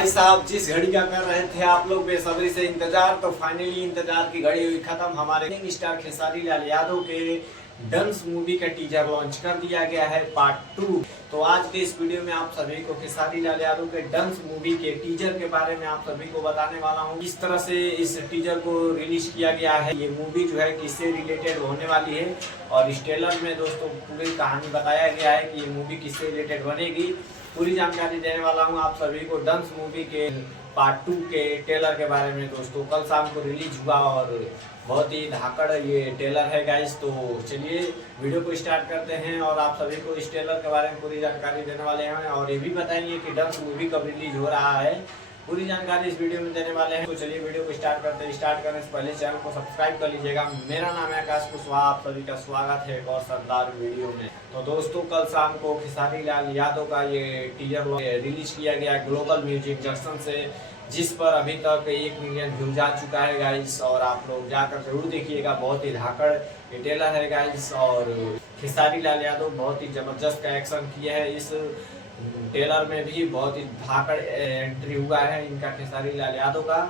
भाई साहब जिस घड़ी का कर रहे थे आप लोग बेसब्री से इंतजार, तो फाइनली इंतजार की घड़ी हुई खत्म। हमारे स्टार खेसारी लाल यादव के डंस मूवी का टीजर लॉन्च कर दिया गया है पार्ट 2। तो आज के इस वीडियो में आप सभी को खेसारी लाल यादव के डंस मूवी के टीजर के बारे में आप सभी को बताने वाला हूँ। किस तरह से इस टीजर को रिलीज किया गया है, ये मूवी जो है किससे रिलेटेड होने वाली है, और इस ट्रेलर में दोस्तों पूरी कहानी बताया गया है कि ये मूवी किससे रिलेटेड बनेगी। पूरी जानकारी देने वाला हूँ आप सभी को डंस मूवी के पार्ट 2 के ट्रेलर के बारे में। दोस्तों कल शाम को रिलीज हुआ और बहुत ही धाकड़ ये ट्रेलर है गाइस। तो चलिए वीडियो को स्टार्ट करते हैं और आप सभी को इस ट्रेलर के बारे में पूरी जानकारी देने वाले हैं और ये भी बताएंगे कि डंस मूवी कब रिलीज हो रहा है। पूरी जानकारी इस वीडियो में देने वाले हैं। तो चलिए वीडियो को स्टार्ट करते हैं। स्टार्ट करने से पहले चैनल को सब्सक्राइब कर लीजिएगा। मेरा नाम है आकाश कुशवाहा, आप सभी का स्वागत है एक और शानदार वीडियो में। तो दोस्तों कल शाम को खेसारी लाल यादव का ये टीजर रिलीज किया गया ग्लोबल म्यूजिक जंक्शन से, जिस पर अभी तक 1 मिलियन व्यू जा चुका है गाइस। और आप लोग जाकर जरूर देखिएगा, बहुत ही धाकड़ ये ट्रेलर है गाइस। और खेसारी लाल यादव बहुत ही जबरदस्त का एक्शन किया है इस ट्रेलर में भी, बहुत ही धाकड़ एंट्री हुआ है इनका खेसारी लाल यादव का।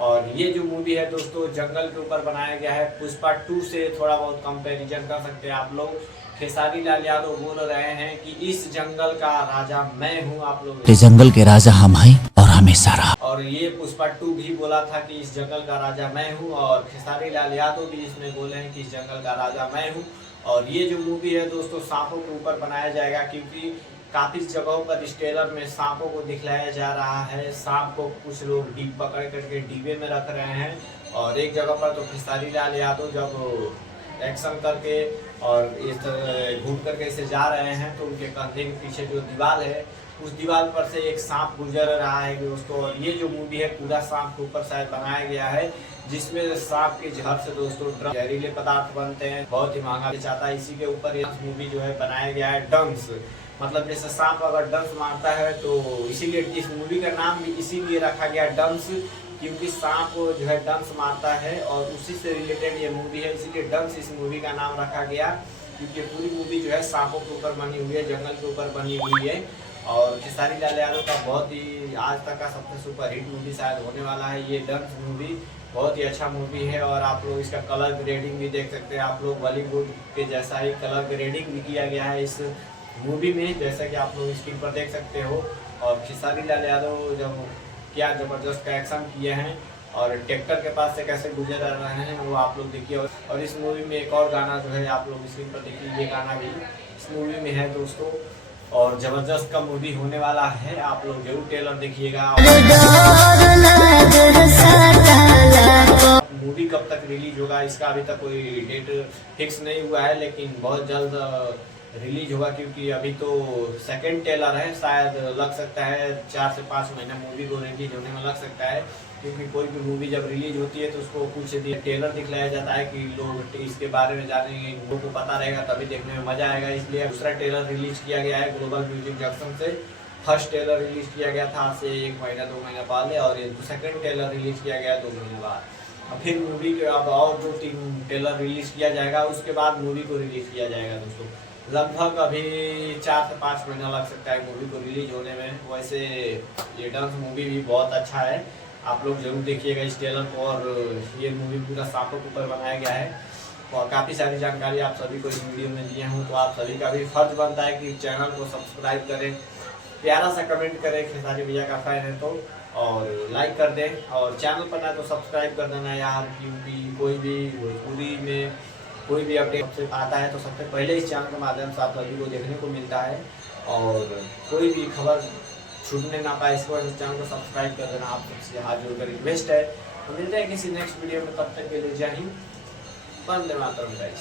और ये जो मूवी है दोस्तों जंगल के ऊपर बनाया गया है। पुष्पा 2 से थोड़ा बहुत कंपैरिजन कर सकते हैं आप लोग। खेसारी लाल यादव बोल रहे हैं कि इस जंगल का राजा मैं हूँ, आप लोग इस जंगल के राजा हम हैं और हमेशा रहा। और ये पुष्पा 2 भी बोला था कि इस जंगल का राजा मैं हूँ, और खेसारी लाल यादव भी इसमें बोले हैं कि इस जंगल का राजा मैं हूँ। और ये जो मूवी है दोस्तों सांपों के ऊपर बनाया जाएगा, क्योंकि काफी जगहों पर इस ट्रेलर में सांपों को दिखलाया जा रहा है। सांप को कुछ लोग डीप पकड़ करके डिब्बे में रख रहे हैं, और एक जगह पर तो खेसारी लाल यादव जब एक्शन करके और इस घूम करके इसे जा रहे हैं तो उनके कंधे के पीछे जो दीवार है उस दीवार पर से एक सांप गुजर रहा है दोस्तों। और ये जो मूवी है पूरा सांप के ऊपर शायद बनाया गया है, जिसमें सांप के जहर से दोस्तों जहरीले पदार्थ बनते हैं, बहुत ही महंगा बेचाता है। इसी के ऊपर ये मूवी जो है बनाया गया है डंस, मतलब जैसे सांप अगर डंस मारता है तो इसीलिए इस मूवी का नाम भी इसीलिए रखा गया डंस, क्योंकि सांप जो है डंस मारता है और उसी से रिलेटेड ये मूवी है, इसीलिए डंस इस मूवी का नाम रखा गया। क्योंकि पूरी मूवी जो है सांपों के ऊपर बनी हुई है, जंगल के ऊपर बनी हुई है। और खेसारी लाल यादव का बहुत ही आज तक का सबसे सुपर हिट मूवी शायद होने वाला है ये डंस मूवी। बहुत ही अच्छा मूवी है और आप लोग इसका कलर ग्रेडिंग भी देख सकते हैं। आप लोग बॉलीवुड के जैसा ही कलर ग्रेडिंग भी किया गया है इस मूवी में, जैसा कि आप लोग स्क्रीन पर देख सकते हो। और खेसारी लाल यादव जब क्या जबरदस्त का एक्शन किए हैं और ट्रैक्टर के पास से कैसे गुजर रहे हैं वो आप लोग देखिए। और इस मूवी में एक और गाना जो है आप लोग स्क्रीन पर देखिए, ये गाना भी इस मूवी में है दोस्तों। और जबरदस्त का मूवी होने वाला है, आप लोग जरूर ट्रेलर देखिएगा। मूवी कब तक रिलीज होगा इसका अभी तक कोई डेट फिक्स नहीं हुआ है, लेकिन बहुत जल्द रिलीज होगा, क्योंकि अभी तो सेकंड ट्रेलर है। शायद लग सकता है 4 से 5 महीना मूवी को रिलीज होने में लग सकता है, क्योंकि कोई भी मूवी जब रिलीज होती है तो उसको कुछ ट्रेलर दिखलाया जाता है कि लोग इसके बारे में जानेंगे, लोगों को पता रहेगा तभी देखने में मजा आएगा। इसलिए दूसरा ट्रेलर रिलीज किया गया है ग्लोबल म्यूजिक जंक्शन से। फर्स्ट ट्रेलर रिलीज किया गया था आज से 1 महीना 2 महीना पहले, और सेकंड ट्रेलर रिलीज किया गया 2 महीने बाद। फिर मूवी के अब और 2-3 ट्रेलर रिलीज किया जाएगा, उसके बाद मूवी को रिलीज किया जाएगा दोस्तों। लगभग अभी 4 से 5 महीना लग सकता है मूवी को रिलीज होने में। वैसे ये डांस मूवी भी बहुत अच्छा है, आप लोग जरूर देखिएगा इस ट्रेलर को। और ये मूवी पूरा सांपों के ऊपर बनाया गया है और काफ़ी सारी जानकारी आप सभी को इस वीडियो में दिए हूँ। तो आप सभी का भी फर्ज बनता है कि चैनल को सब्सक्राइब करें, प्यारा सा कमेंट करें, खेसारी भैया का फैन है तो, और लाइक कर दें। और चैनल पर ना तो सब्सक्राइब कर देना यार, क्योंकि कोई भी भोजपुरी में कोई भी अपडेट सबसे आता है तो सबसे पहले इस चैनल के माध्यम से आप सभी को देखने को मिलता है। और कोई भी खबर छूटने ना पाए इसको चैनल को सब्सक्राइब कर देना, आप सबसे हाथ जोड़कर रिक्वेस्ट है। तो मिलते हैं किसी नेक्स्ट वीडियो में, तब तक के लिए जय हिंद, वंदे मातरम गाइस।